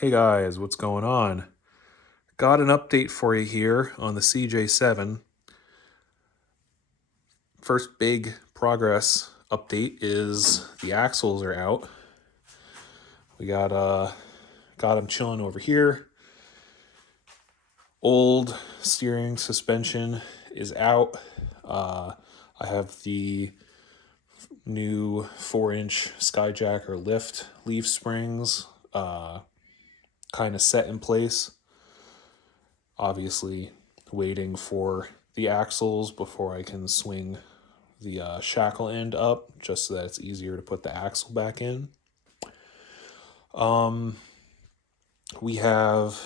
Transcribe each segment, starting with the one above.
Hey guys, what's going on? Got an update for you here on the CJ7. First big progress update is the axles are out. We got them chilling over here. Old steering suspension is out. I have the new 4-inch Skyjacker lift leaf springs kind of set in place. Obviously, waiting for the axles before I can swing the shackle end up, just so that it's easier to put the axle back in. We have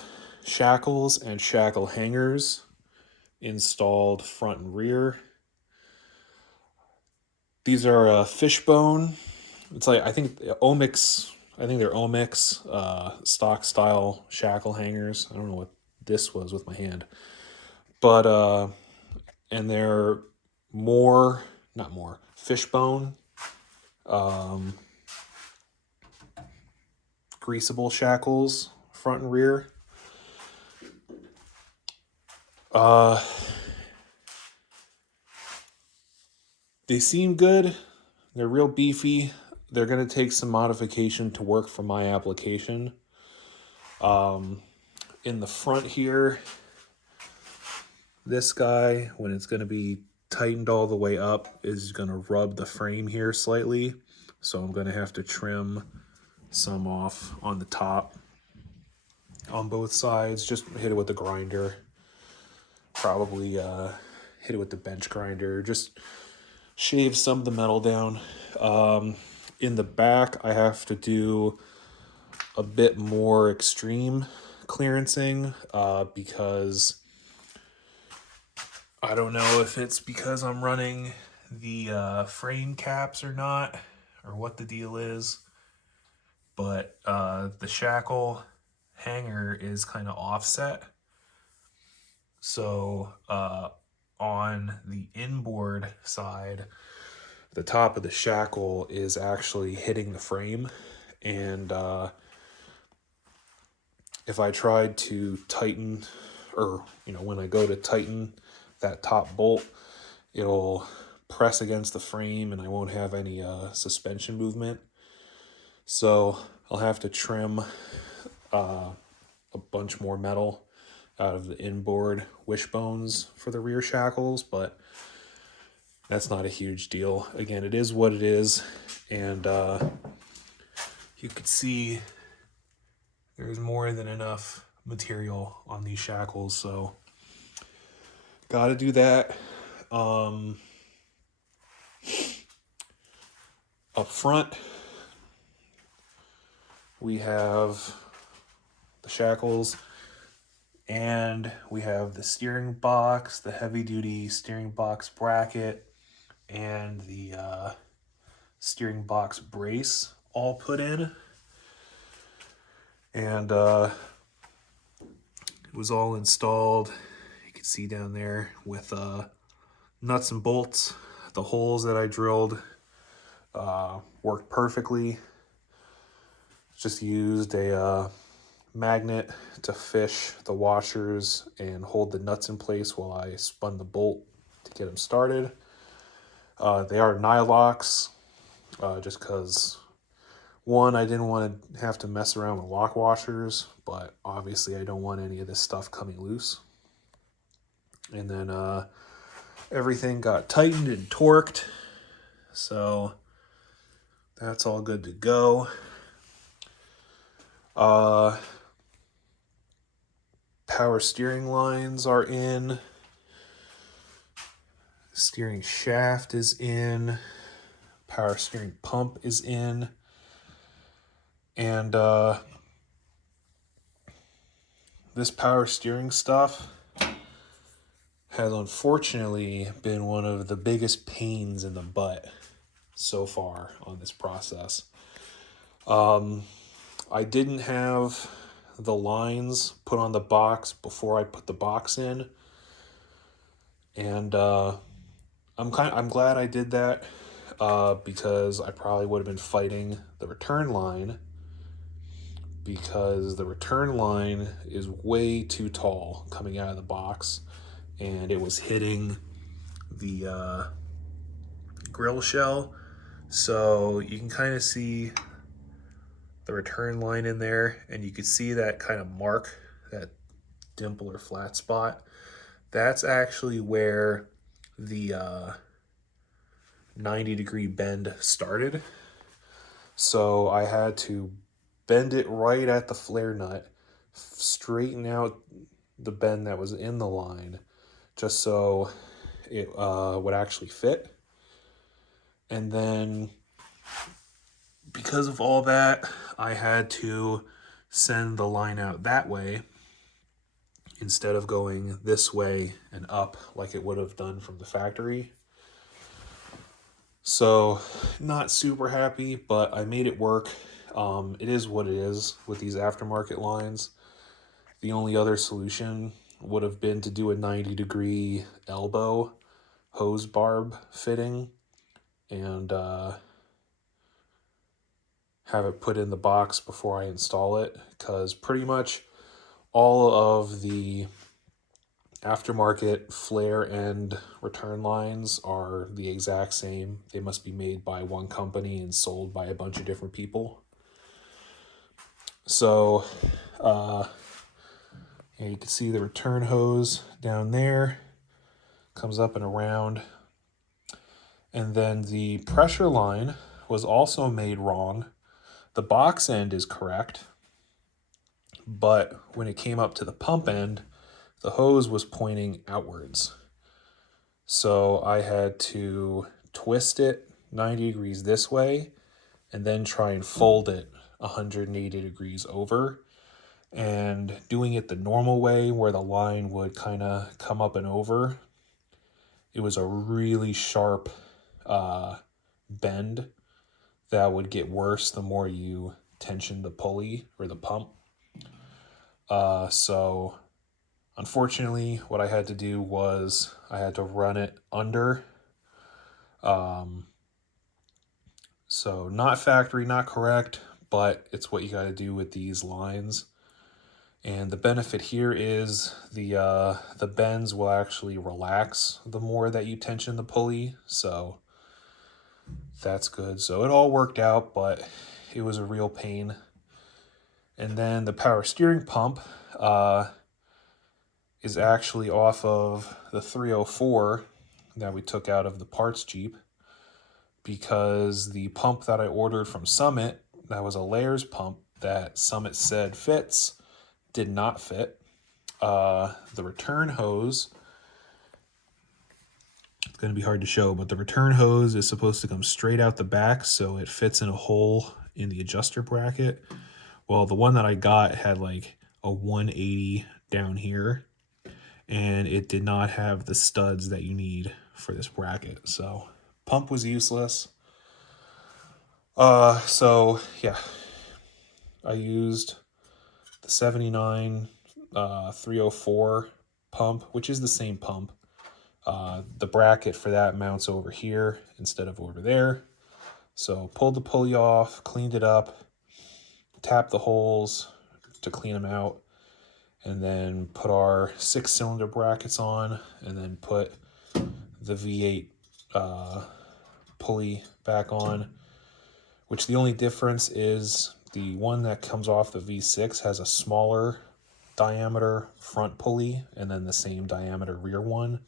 shackles and shackle hangers installed front and rear. These are fishbone. It's like I think they're Omix stock style shackle hangers. I don't know what this was with my hand, but and they're not more fishbone, greasable shackles front and rear. They seem good. They're real beefy. They're going to take some modification to work for my application. In the front here, this guy, when it's going to be tightened all the way up, is going to rub the frame here slightly. So I'm going to have to trim some off on the top on both sides. Just hit it with the grinder. Probably hit it with the bench grinder. Just shave some of the metal down. In the back, I have to do a bit more extreme clearancing because I don't know if it's because I'm running the frame caps or not, or what the deal is, but the shackle hanger is kind of offset. So on the inboard side, the top of the shackle is actually hitting the frame, and if I tried to tighten, or when I go to tighten that top bolt, it'll press against the frame and I won't have any suspension movement. So I'll have to trim a bunch more metal out of the inboard wishbones for the rear shackles, but that's not a huge deal. Again, it is what it is, and you could see there's more than enough material on these shackles, so gotta do that. Up front, we have the shackles, and we have the steering box, the heavy-duty steering box bracket, and the steering box brace all put in. And it was all installed, you can see down there, with nuts and bolts. The holes that I drilled worked perfectly. Just used a magnet to fish the washers and hold the nuts in place while I spun the bolt to get them started. They are nylocks, just because, one, I didn't want to have to mess around with lock washers, but obviously I don't want any of this stuff coming loose. And then everything got tightened and torqued, so that's all good to go. Power steering lines are in. Steering shaft is in. Power steering pump is in. And this power steering stuff has unfortunately been one of the biggest pains in the butt so far on this process. I didn't have the lines put on the box before I put the box in, and I'm glad I did that because I probably would have been fighting the return line. because the return line is way too tall coming out of the box, and it was hitting the grill shell. So you can kind of see the return line in there, and you could see that kind of mark, that dimple or flat spot. That's actually where the 90-degree bend started. So I had to bend it right at the flare nut, straighten out the bend that was in the line, just so it would actually fit. And then because of all that, I had to send the line out that way instead of going this way and up like it would have done from the factory. So not super happy, but I made it work. It is what it is with these aftermarket lines. The only other solution would have been to do a 90-degree elbow hose barb fitting and have it put in the box before I install it, because pretty much all of the aftermarket flare and return lines are the exact same. They must be made by one company and sold by a bunch of different people. So you can see the return hose down there comes up and around, and then the pressure line was also made wrong. The box end is correct, but when it came up to the pump end, the hose was pointing outwards. So I had to twist it 90 degrees this way and then try and fold it 180 degrees over. And doing it the normal way, where the line would kind of come up and over, it was a really sharp bend that would get worse the more you tension the pulley or the pump. So unfortunately, what I had to do was I had to run it under. So not factory, not correct, but it's what you got to do with these lines. And the benefit here is the bends will actually relax the more that you tension the pulley. So that's good. So it all worked out, but it was a real pain. And then the power steering pump is actually off of the 304 that we took out of the parts Jeep, because the pump that I ordered from Summit, that was a layers pump that Summit said fits, did not fit. The return hose, it's going to be hard to show, but the return hose is supposed to come straight out the back so it fits in a hole in the adjuster bracket. Well, the one that I got had like a 180 down here, and it did not have the studs that you need for this bracket. So pump was useless. So yeah, I used the 79 304 pump, which is the same pump. The bracket for that mounts over here instead of over there. So pulled the pulley off, cleaned it up, tapped the holes to clean them out, and then put our 6-cylinder brackets on, and then put the V8 pulley back on, which the only difference is the one that comes off the V6 has a smaller diameter front pulley and then the same diameter rear one,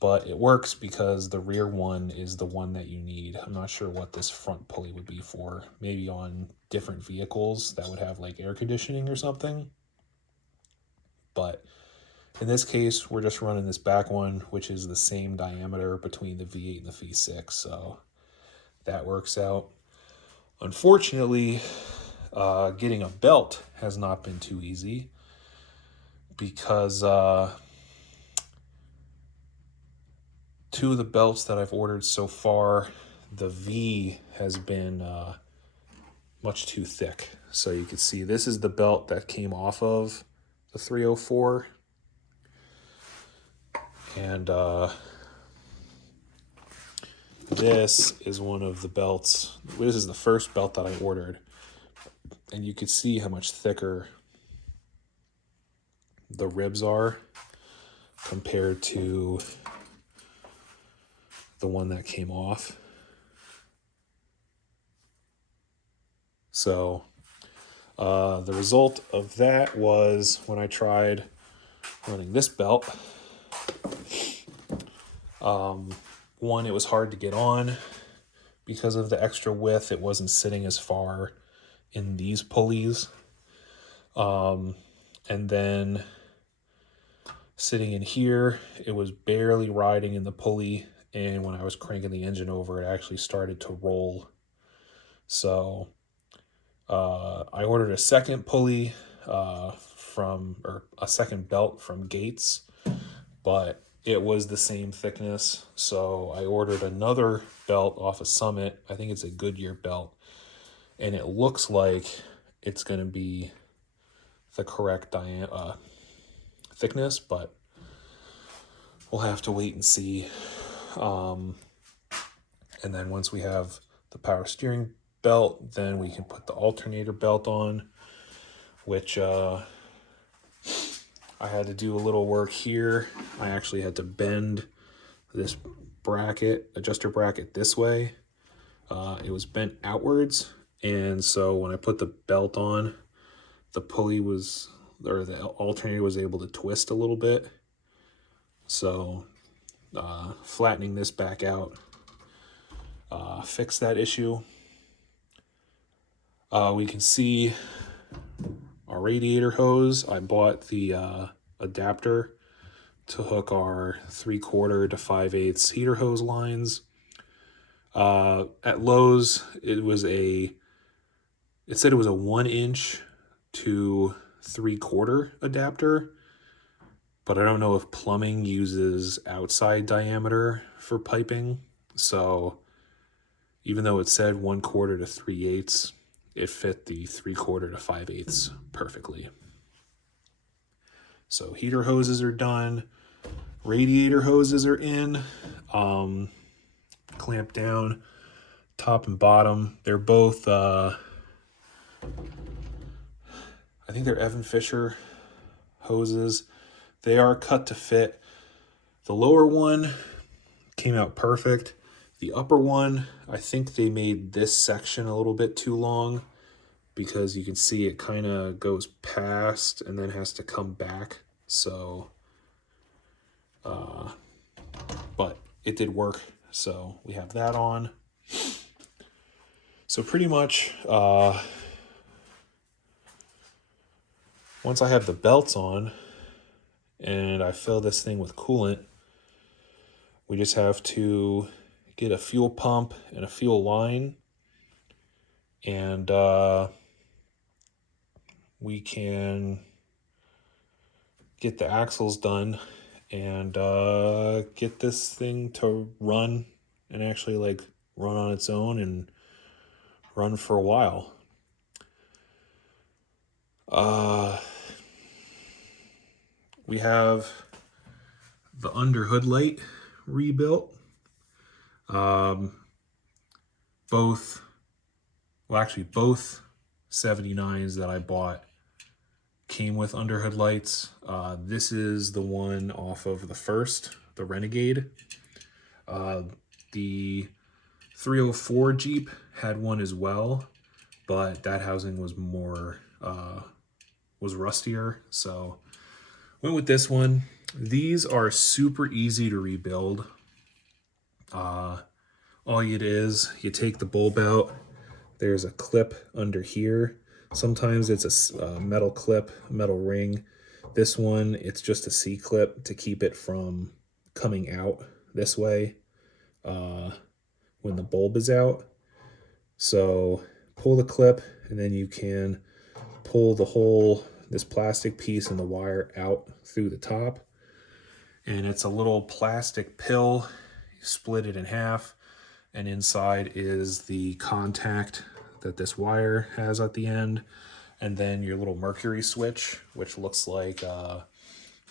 but it works because the rear one is the one that you need. I'm not sure what this front pulley would be for. Maybe on different vehicles that would have like air conditioning or something. But in this case, we're just running this back one, which is the same diameter between the V8 and the V6. So that works out. Unfortunately, getting a belt has not been too easy, because two of the belts that I've ordered so far, the V has been much too thick. So you can see this is the belt that came off of the 304. And this is one of the belts. This is the first belt that I ordered. and you could see how much thicker the ribs are compared to the one that came off. So the result of that was when I tried running this belt, one, it was hard to get on because of the extra width. It wasn't sitting as far in these pulleys. And then sitting in here, it was barely riding in the pulley, and when I was cranking the engine over, it actually started to roll. So I ordered a second pulley or a second belt from Gates, but it was the same thickness. So I ordered another belt off of Summit. I think it's a Goodyear belt, and it looks like it's going to be the correct thickness, but we'll have to wait and see. And then once we have the power steering belt, then we can put the alternator belt on, which I had to do a little work here. I actually had to bend this adjuster bracket this way. It was bent outwards, and so when I put the belt on, the the alternator was able to twist a little bit. So flattening this back out fixed that issue. We can see our radiator hose. I bought the adapter to hook our 3/4 to 5/8 heater hose lines. At Lowe's, it said it was a 1-inch to 3/4 adapter, but I don't know if plumbing uses outside diameter for piping. So even though it said 1/4 to 3/8, it fit the 3/4 to 5/8 perfectly. So heater hoses are done. Radiator hoses are in. Clamped down top and bottom. They're both, I think they're Evan Fisher hoses. They are cut to fit. The lower one came out perfect. The upper one, I think they made this section a little bit too long, because you can see it kind of goes past and then has to come back. So, but it did work. So we have that on. So pretty much, once I have the belts on and I fill this thing with coolant, we just have to get a fuel pump and a fuel line, and we can get the axles done and get this thing to run and actually like run on its own and run for a while. We have the under hood light rebuilt. Both 79s that I bought came with under hood lights. This is the one off of the first, the Renegade. The 304 Jeep had one as well, but that housing was was rustier, so went with this one. These are super easy to rebuild. All it is, you take the bulb out. There's a clip under here. Sometimes it's a metal clip, metal ring. This one, it's just a C-clip to keep it from coming out this way when the bulb is out. So pull the clip, and then you can pull this plastic piece and the wire out through the top. And it's a little plastic pill. You split it in half, and inside is the contact that this wire has at the end, and then your little mercury switch, which looks like a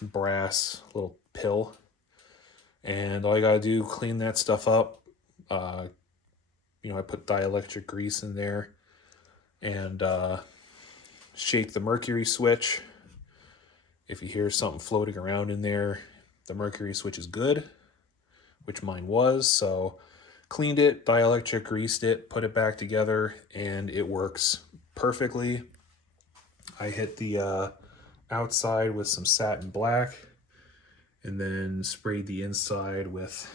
brass little pill. And all you gotta do, clean that stuff up. I put dielectric grease in there, and shake the mercury switch. If you hear something floating around in there, the mercury switch is good, which mine was. So cleaned it, dielectric greased it, put it back together, and it works perfectly. I hit the outside with some satin black and then sprayed the inside with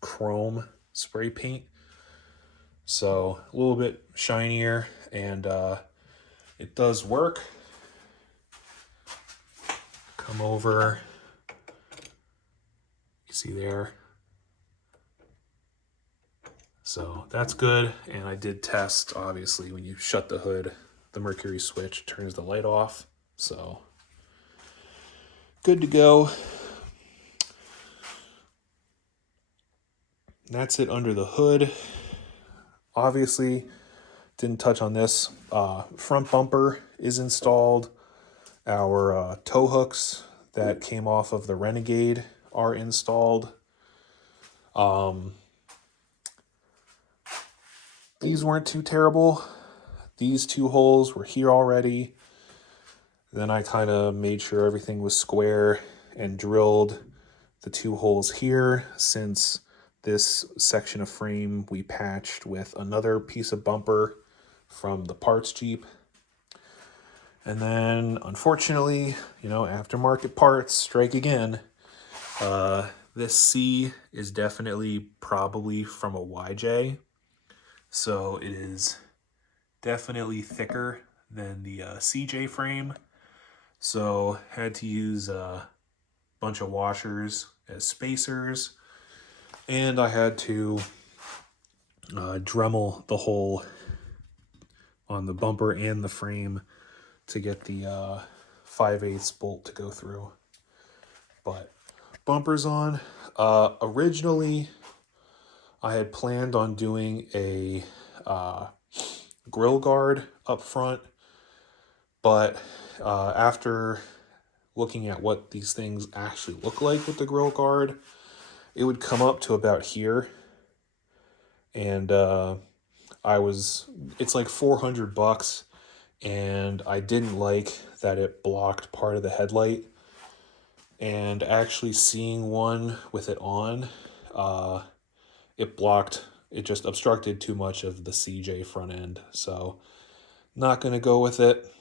chrome spray paint. So a little bit shinier, and it does work. Come over, you see there. So that's good, and I did test, obviously, when you shut the hood, the mercury switch turns the light off, so good to go. That's it under the hood. Obviously, didn't touch on this. Front bumper is installed. Our tow hooks that came off of the Renegade are installed. These weren't too terrible. These two holes were here already. Then I kind of made sure everything was square and drilled the two holes here, since this section of frame we patched with another piece of bumper from the parts Jeep. And then, unfortunately, aftermarket parts strike again. This C is definitely probably from a YJ. So it is definitely thicker than the CJ frame. So had to use a bunch of washers as spacers. And I had to Dremel the hole on the bumper and the frame to get the 5/8 bolt to go through. But bumpers on. Originally, I had planned on doing a grill guard up front, but after looking at what these things actually look like with the grill guard, it would come up to about here, and it's like $400, and I didn't like that it blocked part of the headlight. And actually seeing one with it on, it just obstructed too much of the CJ front end. So not going to go with it.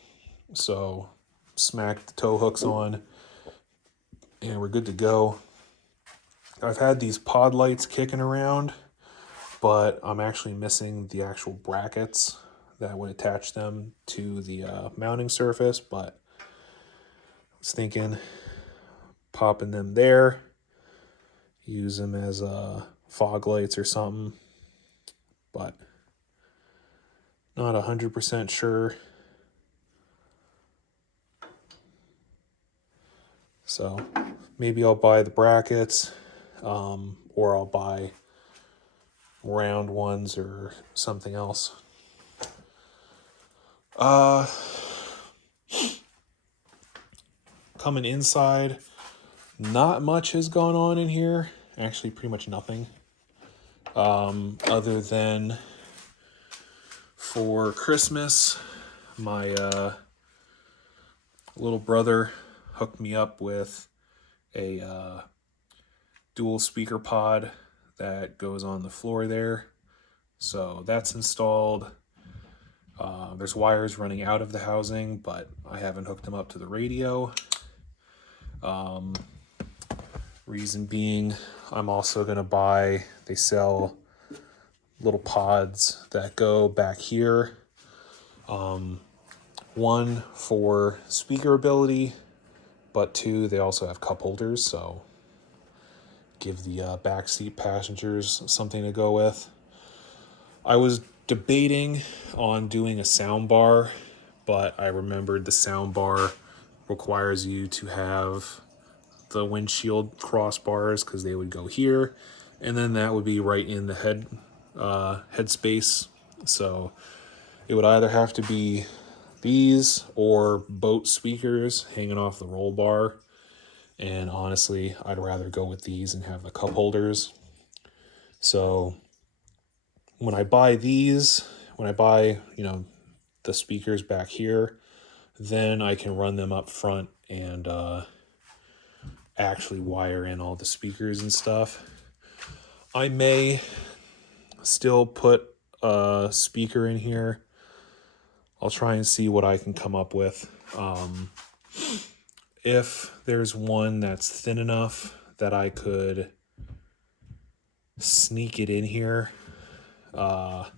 So smacked the tow hooks on, and we're good to go. I've had these pod lights kicking around, but I'm actually missing the actual brackets that would attach them to the mounting surface. But I was thinking popping them there, use them as fog lights or something, but not 100% sure. So maybe I'll buy the brackets, or I'll buy round ones or something else. Coming inside, not much has gone on in here. Actually, pretty much nothing. Other than for Christmas, my little brother hooked me up with a dual speaker pod that goes on the floor there. So that's installed. There's wires running out of the housing, but I haven't hooked them up to the radio. Reason being, I'm also going to buy, they sell little pods that go back here. One for speaker ability, but two, they also have cup holders, so give the backseat passengers something to go with. I was debating on doing a sound bar, but I remembered the sound bar requires you to have the windshield crossbars, because they would go here, and then that would be right in the head space. So it would either have to be these or boat speakers hanging off the roll bar. And honestly, I'd rather go with these and have the cup holders. So when I buy the speakers back here, then I can run them up front and actually wire in all the speakers and stuff. I may still put a speaker in here. I'll try and see what I can come up with. If there's one that's thin enough that I could sneak it in here and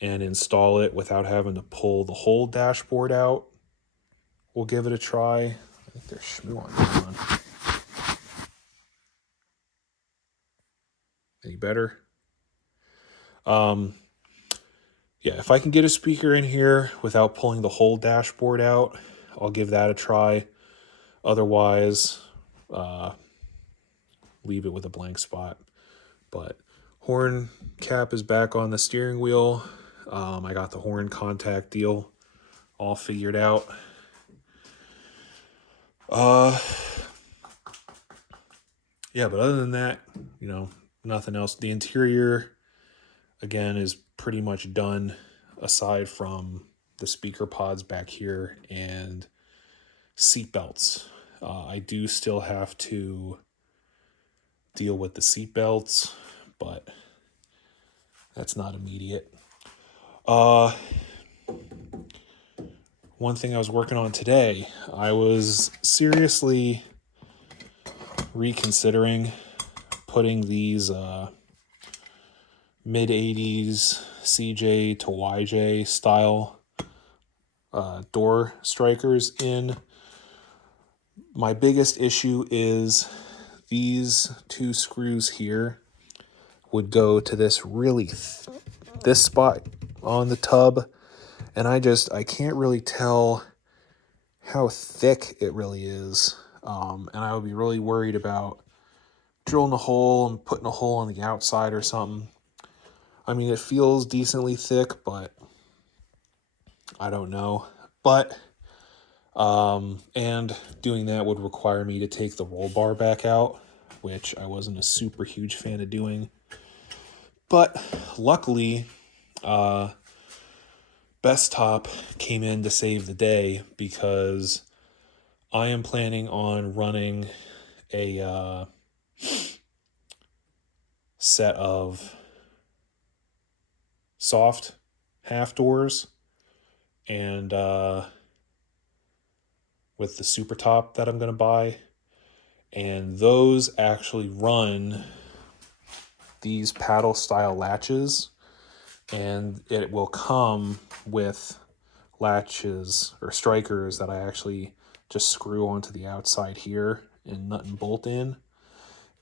install it without having to pull the whole dashboard out, we'll give it a try. I think there's schmoo on. Any better? Yeah, if I can get a speaker in here without pulling the whole dashboard out, I'll give that a try. Otherwise, leave it with a blank spot. But horn cap is back on the steering wheel. I got the horn contact deal all figured out. Yeah, but other than that, you know, nothing else. The interior, again, is pretty much done aside from the speaker pods back here and seat belts. I do still have to deal with the seat belts, but that's not immediate. One thing I was working on today, I was seriously reconsidering putting these mid-80s CJ to YJ style door strikers in. My biggest issue is these two screws here would go to this this spot on the tub, and I can't really tell how thick it really is, and I would be really worried about drilling a hole and putting a hole on the outside or something. I mean, it feels decently thick, but I don't know. But and doing that would require me to take the roll bar back out, which I wasn't a super huge fan of doing. But luckily, Best Top came in to save the day, because I am planning on running a set of soft half doors and with the super top that I'm going to buy, and those actually run these paddle style latches, and it will come with latches or strikers that I actually just screw onto the outside here and nut and bolt in.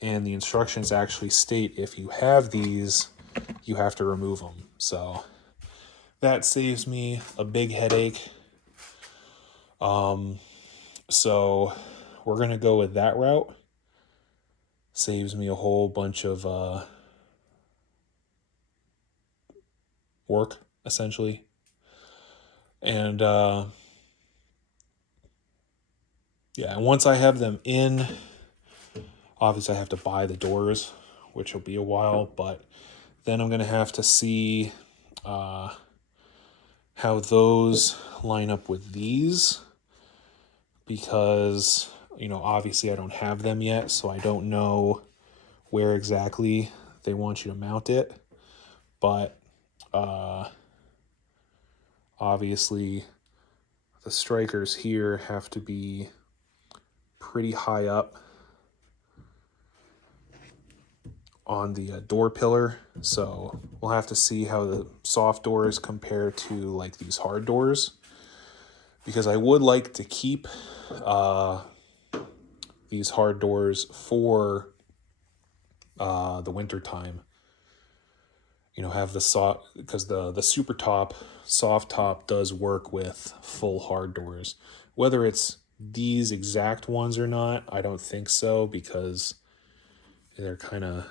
And the instructions actually state if you have these, you have to remove them. So that saves me a big headache. So we're going to go with that route. Saves me a whole bunch of work, essentially. And yeah, and once I have them in, obviously I have to buy the doors, which will be a while, but then I'm going to have to see how those line up with these, because, you know, obviously I don't have them yet, so I don't know where exactly they want you to mount it. But obviously the strikers here have to be pretty high up on the door pillar, so we'll have to see how the soft doors compare to like these hard doors, because I would like to keep these hard doors for the winter time. You know, have the soft, because the super top, soft top does work with full hard doors. Whether it's these exact ones or not, I don't think so, because they're kind of,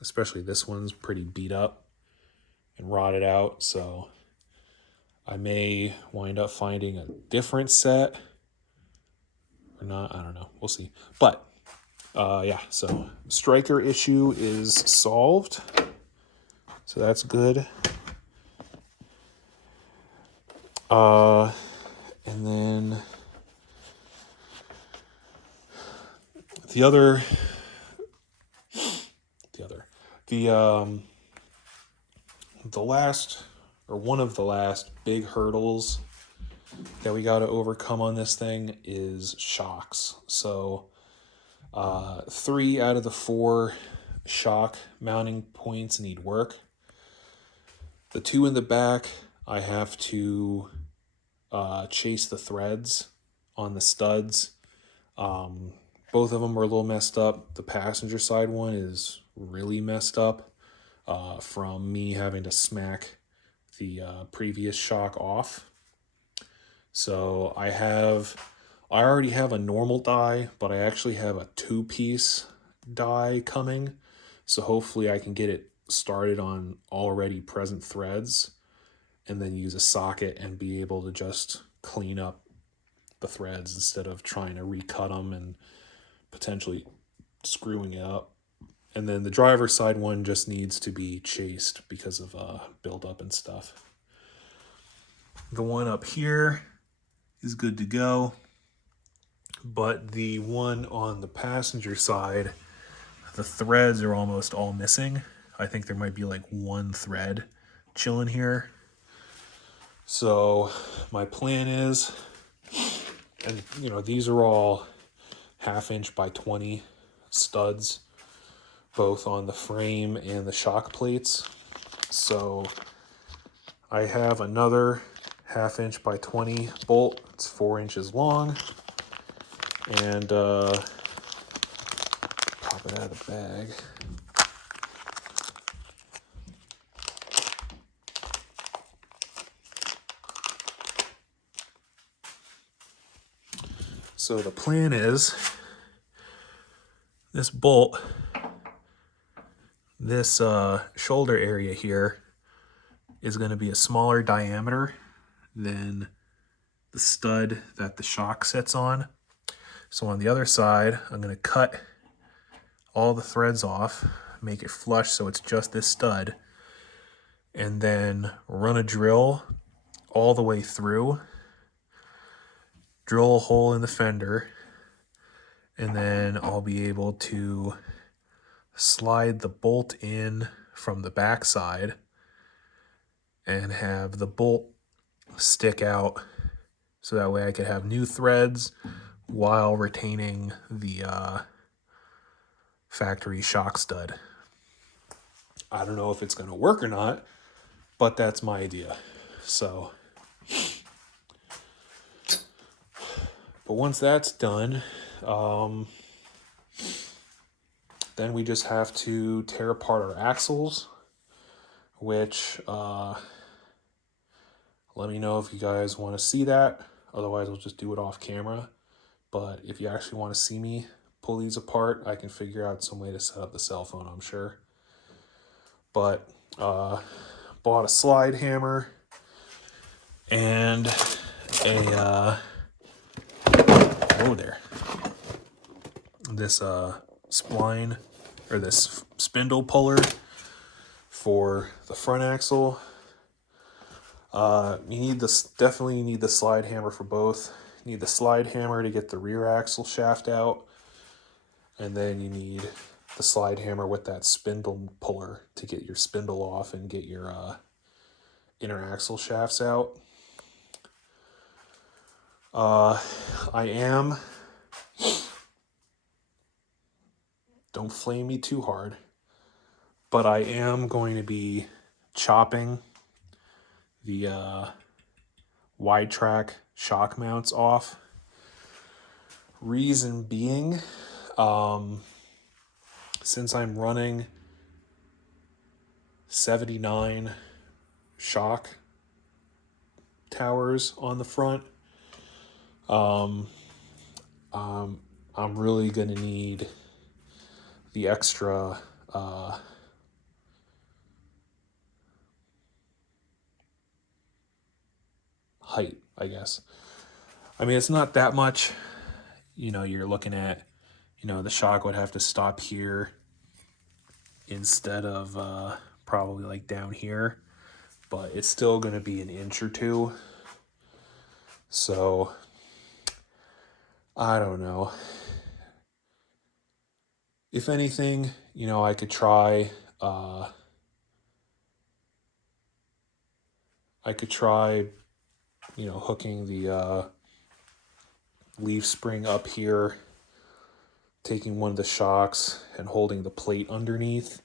especially this one's pretty beat up and rotted out, so I may wind up finding a different set or not. I don't know. We'll see. But yeah, so striker issue is solved, so that's good. And then the other, the last, or one of the last big hurdles that we got to overcome on this thing is shocks. So 3 out of the 4 shock mounting points need work. The 2 in the back, I have to chase the threads on the studs. Both of them are a little messed up. The passenger side one is really messed up from me having to smack the previous shock off. So I already have a normal die, but I actually have a 2-piece die coming. So hopefully I can get it started on already present threads and then use a socket and be able to just clean up the threads instead of trying to recut them and potentially screwing it up. And then the driver's side one just needs to be chased because of buildup and stuff. The one up here is good to go, but the one on the passenger side, the threads are almost all missing. I think there might be like 1 thread chilling here. So my plan is, and you know, these are all 1/2 inch by 20 studs, both on the frame and the shock plates. So I have another 1/2 inch by 20 bolt. It's 4 inches long, and pop it out of the bag. So the plan is this bolt, this shoulder area here is going to be a smaller diameter than the stud that the shock sits on. So on the other side, I'm going to cut all the threads off, make it flush so it's just this stud, and then run a drill all the way through, drill a hole in the fender, and then I'll be able to slide the bolt in from the back side and have the bolt stick out so that way I could have new threads while retaining the factory shock stud. I don't know if it's going to work or not, but that's my idea. So, but once that's done, then we just have to tear apart our axles, which let me know if you guys want to see that. Otherwise, we'll just do it off camera. But if you actually want to see me pull these apart, I can figure out some way to set up the cell phone, I'm sure. But bought a slide hammer and a this spline, or this spindle puller for the front axle. You need this, definitely need the slide hammer for both. You need the slide hammer to get the rear axle shaft out, and then you need the slide hammer with that spindle puller to get your spindle off and get your inner axle shafts out. Don't flame me too hard, but I am going to be chopping the wide track shock mounts off. Reason being, since I'm running 79 shock towers on the front, I'm really going to need the extra height, I guess. I mean, it's not that much. You know, you're looking at, you know, the shock would have to stop here instead of probably like down here, but it's still going to be an inch or two. So I don't know. If anything, you know, I could try you know, hooking the leaf spring up here, taking one of the shocks and holding the plate underneath,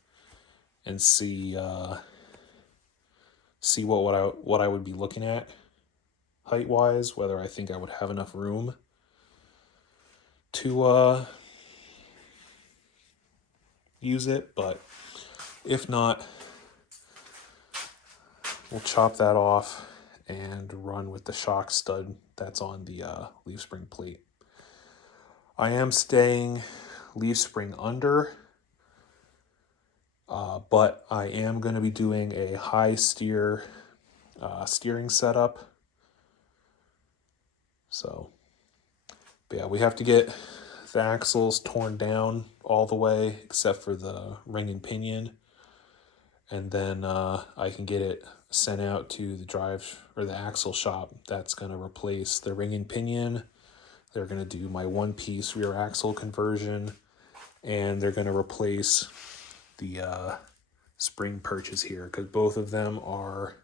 and see what I would be looking at height wise, whether I think I would have enough room to use it. But if not, we'll chop that off and run with the shock stud that's on the leaf spring plate. I am staying leaf spring under, but I am going to be doing a high steer steering setup. So, but yeah, we have to get the axles torn down all the way except for the ring and pinion, and then I can get it sent out to the drive or the axle shop that's going to replace the ring and pinion. They're going to do my one-piece rear axle conversion, and they're going to replace the spring perches here because both of them are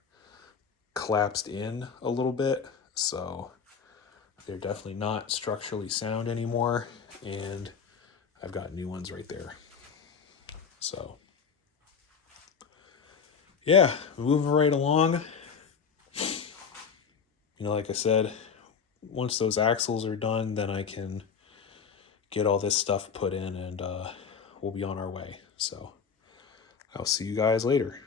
collapsed in a little bit, so they're definitely not structurally sound anymore, and I've got new ones right there. So yeah, moving right along. You know, like I said, once those axles are done, then I can get all this stuff put in, and we'll be on our way. So I'll see you guys later.